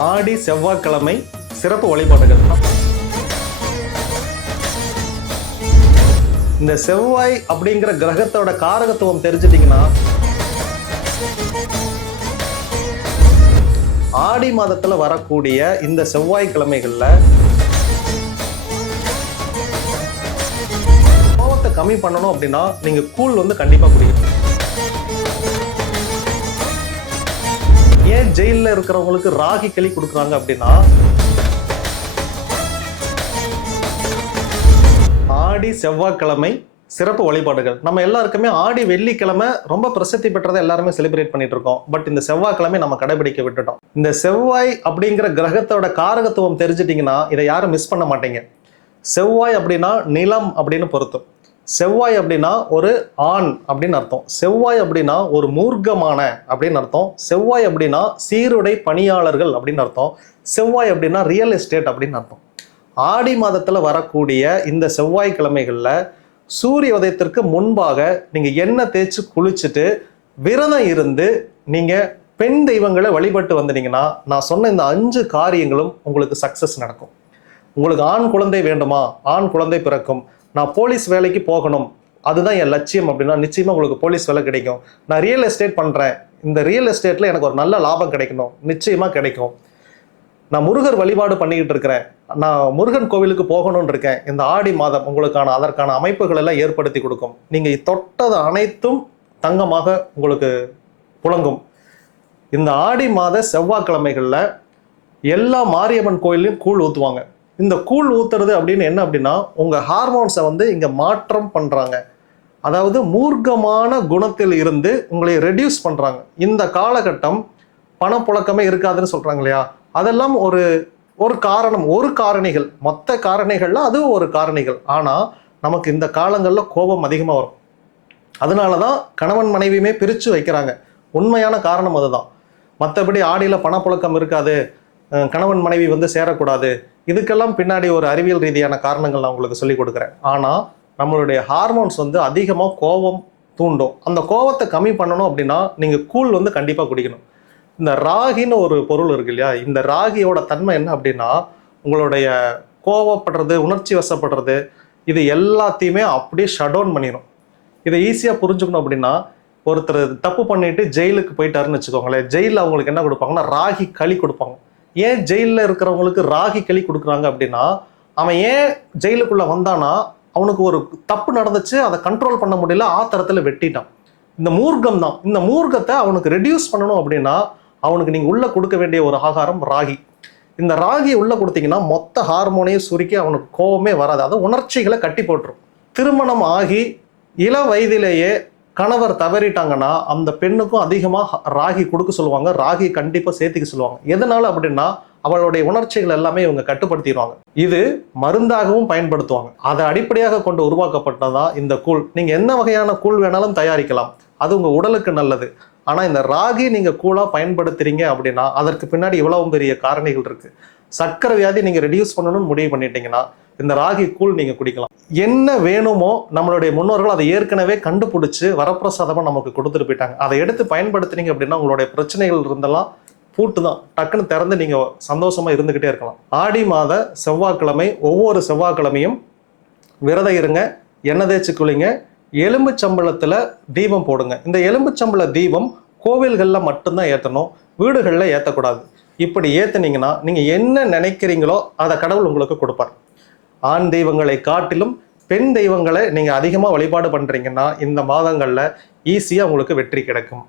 ஆடி செவ்வாய்க்கிழமை சிறப்பு வழிபாடுகள். இந்த செவ்வாய் அப்படிங்கிற கிரகத்தோட காரகத்துவம் தெரிஞ்சிட்டிங்கன்னா ஆடி மாதத்தில் வரக்கூடிய இந்த செவ்வாய்க்கிழமைகளில் கோவத்தை கம்மி பண்ணணும் அப்படின்னா நீங்கள் கூழ் வந்து கண்டிப்பாக குடிக்கணும். ஏன் ஜெயிலில் இருக்கிறவங்களுக்கு ராகி களி கொடுக்குறாங்க அப்படின்னா? ஆடி செவ்வாய்க்கிழமை சிறப்பு வழிபாடுகள். நம்ம எல்லாருக்குமே ஆடி வெள்ளிக்கிழமை ரொம்ப பிரசித்தி பெற்றதை எல்லாருமே செலிப்ரேட் பண்ணிட்டு இருக்கோம். பட் இந்த செவ்வாய்க்கிழமை நம்ம கடைபிடிக்க விட்டுட்டோம். இந்த செவ்வாய் அப்படிங்கிற கிரகத்தோட காரகத்துவம் தெரிஞ்சிட்டிங்கன்னா இதை யாரும் மிஸ் பண்ண மாட்டீங்க. செவ்வாய் அப்படின்னா நிலம் அப்படின்னு பொருத்தும். செவ்வாய் அப்படின்னா ஒரு ஆண் அப்படின்னு அர்த்தம். செவ்வாய் அப்படின்னா ஒரு மூர்க்கமான அப்படின்னு அர்த்தம். செவ்வாய் அப்படின்னா சீருடை பணியாளர்கள் அப்படின்னு அர்த்தம். செவ்வாய் அப்படின்னா ரியல் எஸ்டேட் அப்படின்னு அர்த்தம். ஆடி மாதத்தில் வரக்கூடிய இந்த செவ்வாய்க்கிழமைகள்ல சூரிய உதயத்திற்கு முன்பாக நீங்கள் எண்ணெய் தேய்ச்சி குளிச்சுட்டு விரதம் இருந்து நீங்கள் பெண் தெய்வங்களை வழிபட்டு வந்தீங்கன்னா நான் சொன்ன இந்த அஞ்சு காரியங்களும் உங்களுக்கு சக்ஸஸ் நடக்கும். உங்களுக்கு ஆண் குழந்தை வேண்டுமா? ஆண் குழந்தை பிறக்கும். நான் போலீஸ் வேலைக்கு போகணும். அதுதான் என் லட்சியம் அப்படின்னா நிச்சயமாக உங்களுக்கு போலீஸ் வேலை கிடைக்கும். நான் ரியல் எஸ்டேட் பண்ணுறேன் இந்த ரியல் எஸ்டேட்டில் எனக்கு ஒரு நல்ல லாபம் கிடைக்கணும். நிச்சயமாக கிடைக்கும். நான் முருகர் வழிபாடு பண்ணிக்கிட்டு இருக்கிறேன். நான் முருகன் கோவிலுக்கு போகணும்னு இருக்கேன். இந்த ஆடி மாதம் உங்களுக்கான அதற்கான அமைப்புகள் எல்லாம் ஏற்படுத்தி கொடுக்கும். நீங்கள் தொட்டது அனைத்தும் தங்கமாக உங்களுக்கு புழங்கும். இந்த ஆடி மாத செவ்வாய்க்கிழமைகளில் எல்லா மாரியம்மன் கோயிலையும் கூழ் ஊற்றுவாங்க இந்த கூழ் ஊத்துறது அப்படின்னு என்ன அப்படின்னா உங்கள் ஹார்மோன்ஸை வந்து இங்கே மாற்றம் பண்ணுறாங்க அதாவது மூர்க்கமான குணத்தில் இருந்து உங்களை ரெடியூஸ் பண்ணுறாங்க இந்த காலகட்டம் பணப்புழக்கமே இருக்காதுன்னு சொல்கிறாங்க இல்லையா? அதெல்லாம் ஒரு ஒரு காரணம் ஒரு காரணிகள். மொத்த காரணிகள்ல அதுவும் ஒரு காரணிகள். ஆனால் நமக்கு இந்த காலங்களில் கோபம் அதிகமாக வரும். அதனால தான் கணவன் மனைவியுமே பிரித்து வைக்கிறாங்க. உண்மையான காரணம் அதுதான். மற்றபடி ஆடியில் பணப்புழக்கம் இருக்காது. கணவன் மனைவி வந்து சேரக்கூடாது. இதுக்கெல்லாம் பின்னாடி ஒரு அறிவியல் ரீதியான காரணங்கள் நான் உங்களுக்கு சொல்லி கொடுக்குறேன். ஆனால் நம்மளுடைய ஹார்மோன்ஸ் வந்து அதிகமாக கோபம் தூண்டும். அந்த கோபத்தை கம்மி பண்ணணும் அப்படின்னா நீங்கள் கூழ் வந்து கண்டிப்பாக குடிக்கணும். இந்த ராகின்னு ஒரு பொருள் இருக்கு இல்லையா? இந்த ராகியோட தன்மை என்ன அப்படின்னா உங்களுடைய கோவப்படுறது உணர்ச்சி வசப்படுறது இது எல்லாத்தையுமே அப்படியே ஷட் டவுன் பண்ணிடும் இதை ஈஸியாக புரிஞ்சுக்கணும் அப்படின்னா ஒருத்தர் தப்பு பண்ணிட்டு ஜெயிலுக்கு போயிட்டாருன்னு வச்சுக்கோங்களேன். ஜெயிலில் அவங்களுக்கு என்ன கொடுப்பாங்கன்னா ராகி களி கொடுப்பாங்க. ஏன் ஜெயிலில் இருக்கிறவங்களுக்கு ராகி களி கொடுக்குறாங்க அப்படின்னா அவன் ஏன் ஜெயிலுக்குள்ளே வந்தானா அவனுக்கு ஒரு தப்பு நடந்துச்சு அதை கண்ட்ரோல் பண்ண முடியல ஆத்திரத்தில் வெட்டிட்டான். இந்த மூர்க்கம் தான். இந்த மூர்க்கத்தை அவனுக்கு ரெடியூஸ் பண்ணணும் அப்படின்னா அவனுக்கு நீங்கள் உள்ளே கொடுக்க வேண்டிய ஒரு ஆகாரம் ராகி. இந்த ராகி உள்ளே கொடுத்தீங்கன்னா மொத்த ஹார்மோனையும் சுருக்கி அவனுக்கு கோவமே வராது. அதை உணர்ச்சிகளை கட்டி போட்டுரும். திருமணம் ஆகி இள வயதிலேயே கணவர் தவறிட்டாங்கன்னா அந்த பெண்ணுக்கும் அதிகமாக ராகி கொடுக்க சொல்லுவாங்க. ராகி கண்டிப்பாக சேர்த்துக்க சொல்லுவாங்க. எதனால அப்படின்னா அவளுடைய உணர்ச்சிகள் எல்லாமே இவங்க கட்டுப்படுத்திடுவாங்க. இது மருந்தாகவும் பயன்படுத்துவாங்க. அதை அடிப்படையாக கொண்டு உருவாக்கப்பட்டதான் இந்த கூழ். நீங்கள் என்ன வகையான கூழ் வேணாலும் தயாரிக்கலாம். அது உங்கள் உடலுக்கு நல்லது. ஆனால் இந்த ராகி நீங்கள் கூழாக பயன்படுத்துறீங்க அப்படின்னா அதற்கு பின்னாடி இவ்வளவு பெரிய காரணிகள் இருக்குது சர்க்கரை வியாதி நீங்கள் ரெடியூஸ் பண்ணணும்னு முடிவு பண்ணிட்டீங்கன்னா இந்த ராகி கூழ் நீங்கள் குடிக்கலாம். என்ன வேணுமோ நம்மளுடைய முன்னோர்கள் அதை ஏற்கனவே கண்டுபிடிச்சி வரப்பிரசாதமாக நமக்கு கொடுத்துட்டு போயிட்டாங்க. அதை எடுத்து பயன்படுத்துனீங்க அப்படின்னா உங்களுடைய பிரச்சனைகள் இருந்தெல்லாம் பூட்டு தான் டக்குன்னு திறந்து நீங்கள் சந்தோஷமாக இருந்துக்கிட்டே இருக்கலாம். ஆடி மாத செவ்வாய்க்கிழமை ஒவ்வொரு செவ்வாய்க்கிழமையும் விரதம் இருங்க எண்ணெய் தேய்ச்சி குளிங்க எலும்புச்சம்பளத்துல தீபம் போடுங்க. இந்த எலும்புச்சம்பள தீபம் கோவில்களில் மட்டும்தான் ஏற்றணும் வீடுகளில் ஏற்றக்கூடாது இப்படி ஏத்துனீங்கன்னா நீங்க என்ன நினைக்கிறீங்களோ அதை கடவுள் உங்களுக்கு கொடுப்பார். ஆண் தெய்வங்களை காட்டிலும் பெண் தெய்வங்களை நீங்க அதிகமா வழிபாடு பண்றீங்கன்னா இந்த மாதங்கள்ல ஈஸியா உங்களுக்கு வெற்றி கிடைக்கும்.